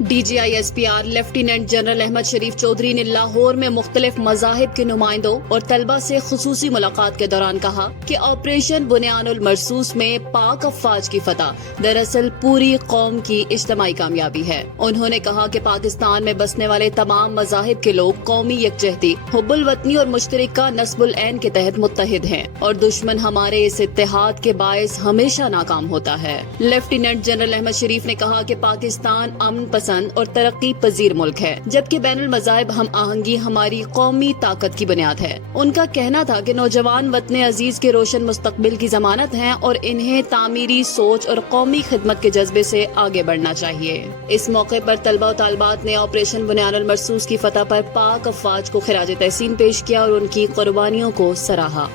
DGISPR lieutenant general Ahmad शरीफ चौधरी ने लाहौर में मुख्तलिफ मज़ाहिब के नुमाइंदों और तलबा से खुसूसी मुलाकात के दौरान कहा कि ऑपरेशन बुनियानुल मरसूस में पाक अफवाज की फतह दरअसल पूरी कौम की इज्तिमाई कामयाबी है। उन्होंने कहा कि पाकिस्तान में बसने वाले तमाम मज़ाहिब के लोग कौमी यकजहती, हुब्बुल वतनी और मुश्तरका नस्बुल ऐन के तहत मुत्तहिद हैं और दुश्मन हमारे इस इत्तेहाद के बायस हमेशा नाकाम होता है। लेफ्टिनेंट जनरल अहमद शरीफ ने कहा कि पाकिस्तान अमन पसंद और तरक्की पजीर मुल्क है, जबकि बैनुल मज़ाहिब हम आहंगी हमारी कौमी ताकत की बुनियाद है। उनका कहना था कि नौजवान वतन अजीज के रोशन मुस्तकबिल की जमानत हैं और इन्हें तामीरी सोच और कौमी खिदमत के जज्बे से आगे बढ़ना चाहिए। इस मौके पर तलबा और तालिबात ने ऑपरेशन बुनियानुल मरसूस की फतह पर पाक अफवाज को खिराज तहसीन पेश किया और उनकी कुर्बानियों को सराहा।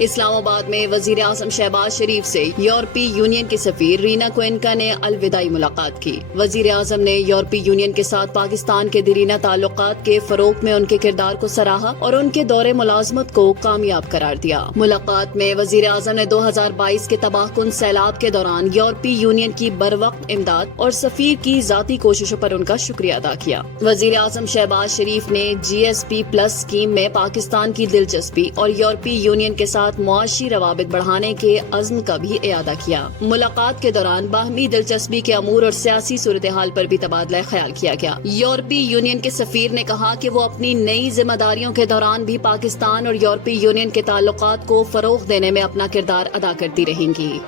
इस्लामाबाद में वजीर आजम शहबाज शरीफ से यूरोपीय यूनियन की सफीर रीना क्वेनका ने अलविदाई मुलाकात की। वजीर आजम ने यूरोपीय यूनियन के साथ पाकिस्तान के दीरीना ताल्लुकात के फरोग में उनके किरदार को सराहा और उनके दौरे मुलाजमत को कामयाब करार दिया। मुलाकात में वजीर आजम ने 2022 के तबाहकुन सैलाब के दौरान यूरोपीय यूनियन की बरवक्त इमदाद और सफीर की जाती कोशिशों पर उनका शुक्रिया अदा किया। वजीर आजम शहबाज शरीफ ने GSP+ स्कीम में पाकिस्तान की दिलचस्पी और यूरोपीय यूनियन के साथ मुआशी रवाबित बढ़ाने के अज़्म का भी इयादा किया। मुलाकात के दौरान बाहमी दिलचस्पी के अमूर और सियासी सूरत हाल पर भी तबादला ख्याल किया गया। यूरोपीय यूनियन के सफीर ने कहा कि वो अपनी नई जिम्मेदारियों के दौरान भी पाकिस्तान और यूरोपीय यूनियन के ताल्लुकात को फरोग देने में अपना किरदार अदा करती रहेंगी।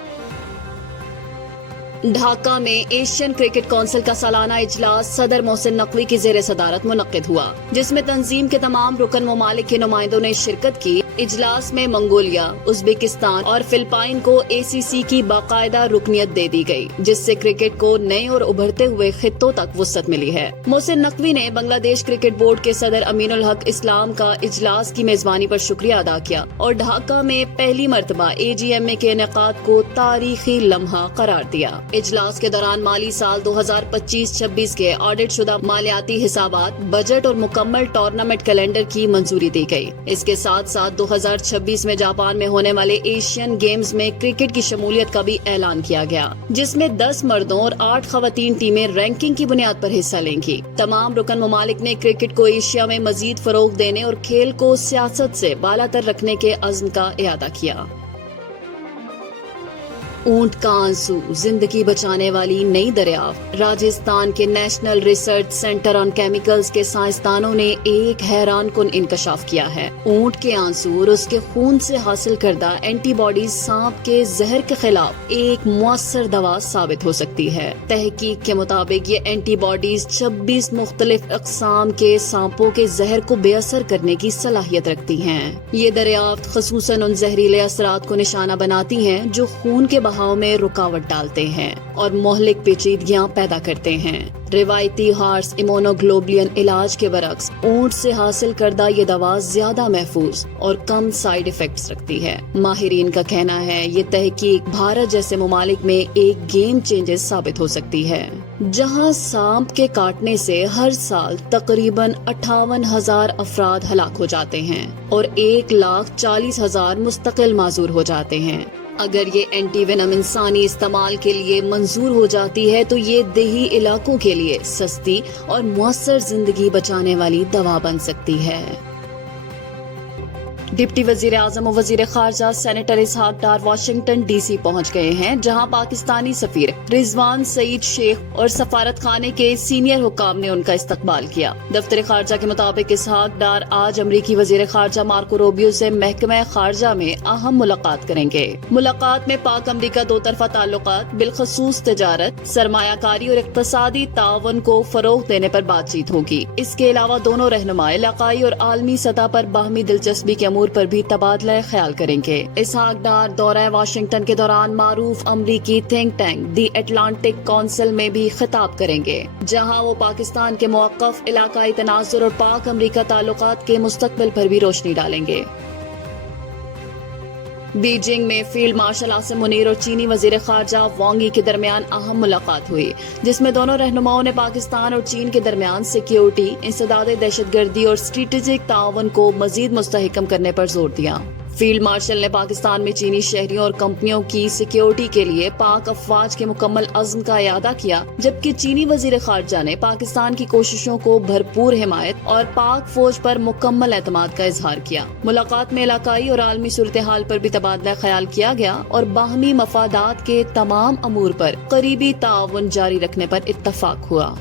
ढाका में एशियन क्रिकेट काउंसिल का सालाना इजलास सदर मोहसिन नकवी की जेर सदारत मुनक्किद हुआ, जिसमें तंजीम के तमाम रुकन ममालिक के नुमाइंदों ने शिरकत की। इजलास में मंगोलिया, उज्बेकिस्तान और फिलिपाइन को ACC की बाकायदा रुकनियत दे दी गई, जिससे क्रिकेट को नए और उभरते हुए खित्तों तक वुसअत मिली है। मोहसिन नकवी ने बांग्लादेश क्रिकेट बोर्ड के सदर अमीनुल हक इस्लाम का इजलास की मेजबानी पर शुक्रिया अदा किया और ढाका में पहली मरतबा AGMA के इनेकाद को तारीखी लम्हा करार दिया। इजलास के दौरान माली साल 2025-26 के ऑडिट शुदा मालियाती हिसाबात, बजट और मुकम्मल टूर्नामेंट कैलेंडर की मंजूरी दी गई। इसके साथ साथ 2026 में जापान में होने वाले एशियन गेम्स में क्रिकेट की शमूलियत का भी ऐलान किया गया, जिसमें 10 मर्दों और 8 खवातीन टीमें रैंकिंग की बुनियाद पर हिस्सा लेंगी। तमाम रुकन ममालिक ने क्रिकेट को एशिया में मजीद फरोग देने और खेल को सियासत से बालातर रखने के अज़्म का इयादा किया। ऊंट का आंसू, जिंदगी बचाने वाली नई दरियाफ्त। राजस्थान के national research centre on chemicals के साइंसदानों ने एक हैरान कुन इंकशाफ किया है। ऊंट के आंसू और उसके खून से हासिल करदा एंटीबॉडीज सांप के जहर के खिलाफ एक मुअस्सर दवा साबित हो सकती है। तहकीक के मुताबिक ये एंटीबॉडीज 26 मुख्तलिफ अक़साम के सांपों के जहर को बेअसर करने की सलाहियत रखती हैं। ये दरियाफ्त खसूसन उन जहरीले असरात को निशाना बनाती हैं जो खून के बहाव में रुकावट डालते हैं और मोहलिक पेचीदगियां पैदा करते हैं। रिवायती हार्स इम्यूनोग्लोबुलिन इलाज के बरक्स ऊंट से हासिल करदा ये दवा ज्यादा महफूज और कम साइड इफेक्ट्स रखती है। माहिरीन का कहना है ये तहकीक भारत जैसे ममालिक में एक गेम चेंजर साबित हो सकती है, जहां सांप के काटने से हर साल तकरीबन 58,000 अफराद हलाक हो जाते हैं और 1,40,000 मुस्तकिल माजूर हो जाते हैं। अगर ये एंटीवेनम इंसानी इस्तेमाल के लिए मंजूर हो जाती है तो ये देही इलाकों के लिए सस्ती और मुअस्सर जिंदगी बचाने वाली दवा बन सकती है। डिप्टी वजीर आजम और वजीर खारजा सेनेटर इसहाक डार वाशिंगटन DC पहुंच गए हैं, जहां पाकिस्तानी सफीर रिजवान सईद शेख और सफारत खाने के सीनियर हुक्काम ने उनका इस्तकबाल किया। दफ्तर खारजा के मुताबिक इसहाक डार आज अमरीकी वजीर खारजा मार्को रूबियो से महकमा खारजा में अहम मुलाकात करेंगे। मुलाकात में पाक अमरीका दो तरफा ताल्लुकात, बिलखसूस तिजारत, सरमायाकारी और इक्तसादी ताउन को फरोग देने पर बातचीत होगी। इसके अलावा दोनों रहनुमा इलाकाई और आलमी सतह पर बाहमी दिलचस्पी के पर भी तबादला ख्याल करेंगे। इसहाक डार दौरा वाशिंगटन के दौरान मारूफ अमरीकी थिंक टैंक दी अटलांटिक काउंसिल में भी खिताब करेंगे, जहां वो पाकिस्तान के मौक़िफ़, इलाकाई तनाज़ुर और पाक अमरीका ताल्लुकात के मुस्तकबिल पर भी रोशनी डालेंगे। बीजिंग में फील्ड मार्शल आसिम मुनीर और चीनी वजीर खारजा वांग यी के दरमियान अहम मुलाकात हुई, जिसमें दोनों रहनुमाओं ने पाकिस्तान और चीन के दरमियान सिक्योरिटी, इंसदाद दहशतगर्दी और स्ट्रेटेजिक ताउन को मजीद मुस्तहकम करने पर जोर दिया। فیلڈ مارشل نے پاکستان میں چینی شہریوں اور کمپنیوں کی سیکیورٹی کے لیے پاک افواج کے مکمل عزم کا اعادہ کیا، جبکہ چینی وزیر خارجہ نے پاکستان کی کوششوں کو بھرپور حمایت اور پاک فوج پر مکمل اعتماد کا اظہار کیا۔ ملاقات میں علاقائی اور عالمی صورتحال پر بھی تبادلہ خیال کیا گیا اور باہمی مفادات کے تمام امور پر قریبی تعاون جاری رکھنے پر اتفاق ہوا۔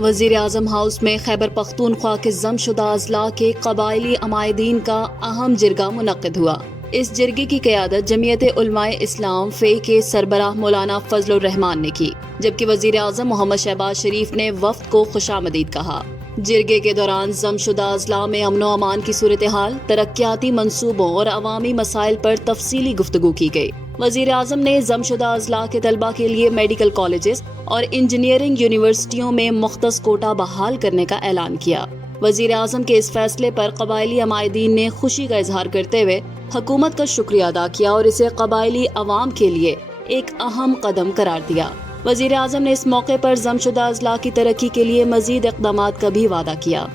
وزیر اعظم ہاؤس میں خیبر پختونخوا کے ضم شدہ اضلاع کے قبائلی عمائدین کا اہم جرگہ منعقد ہوا۔ اس جرگے کی قیادت جمعیت علماء اسلام فے کے سربراہ مولانا فضل الرحمان نے کی، جبکہ وزیر اعظم محمد شہباز شریف نے وفد کو خوشامدید کہا۔ جرگے کے دوران ضم شدہ اضلاع میں امن و امان کی صورتحال، ترقیاتی منصوبوں اور عوامی مسائل پر تفصیلی گفتگو کی گئی۔ وزیر اعظم نے ضم شدہ اضلاع کے طلبہ کے لیے میڈیکل کالجز اور انجینئرنگ یونیورسٹیوں میں مختص کوٹا بحال کرنے کا اعلان کیا۔ وزیر اعظم کے اس فیصلے پر قبائلی عمائدین نے خوشی کا اظہار کرتے ہوئے حکومت کا شکریہ ادا کیا اور اسے قبائلی عوام کے لیے ایک اہم قدم قرار دیا۔ وزیر اعظم نے اس موقع پر ضم شدہ اضلاع کی ترقی کے لیے مزید اقدامات کا بھی وعدہ کیا۔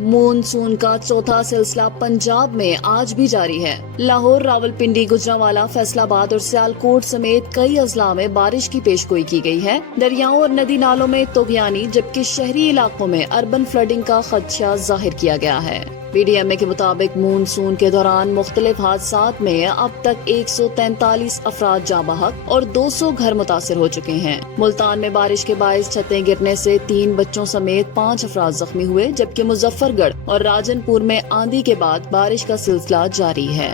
مونسون کا چوتھا سلسلہ پنجاب میں آج بھی جاری ہے۔ لاہور، راولپنڈی، گوجرانوالا، فیصل آباد اور سیالکوٹ سمیت کئی اضلاع میں بارش کی پیش گوئی کی گئی ہے۔ دریاؤں اور ندی نالوں میں طغیانی، جبکہ شہری علاقوں میں اربن فلڈنگ کا خدشہ ظاہر کیا گیا ہے۔ پی ڈی ایم اے کے مطابق مونسون کے دوران مختلف حادثات میں اب تک 143 افراد جاں بحق اور 200 گھر متاثر ہو چکے ہیں۔ ملتان میں بارش کے باعث چھتیں گرنے سے 3 بچوں سمیت 5 افراد زخمی ہوئے، جبکہ مظفر گڑھ اور راجن پور میں آندھی کے بعد بارش کا سلسلہ جاری ہے۔